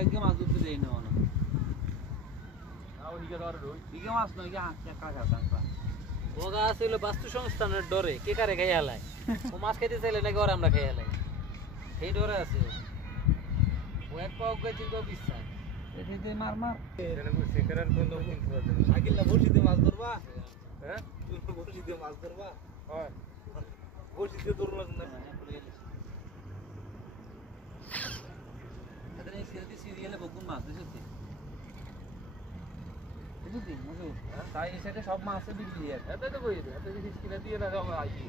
একগে মাছ ধরতে যাই না না ইগে মাছ নয় ইগে কাঁচা কাঁচা বগা ছিল বাস্তু সংস্থানের ডরে কে কারে খাই হালায় ও মাছ খাইতে চাইলে নাকি ওরা আমরা খাই হালাই এই ডরে আছে ও এক পাও গেছে তো বিশ্বাস এদিকে মার মার শাকিল না বড়শি দিয়ে মাছ ধরবা হ্যাঁ তুমি বড়শি দিয়ে মাছ ধরবা হয় বড়শি দিয়ে ধরলা না তাদের এই সিরিয়ালে বকুন মাছ বুঝতে বুঝলি মজু তাই এই সাইডে সব মাছ বিক্রি হয় এত তো কই এত কিছু কিনে দিয়ে না যাও আইছি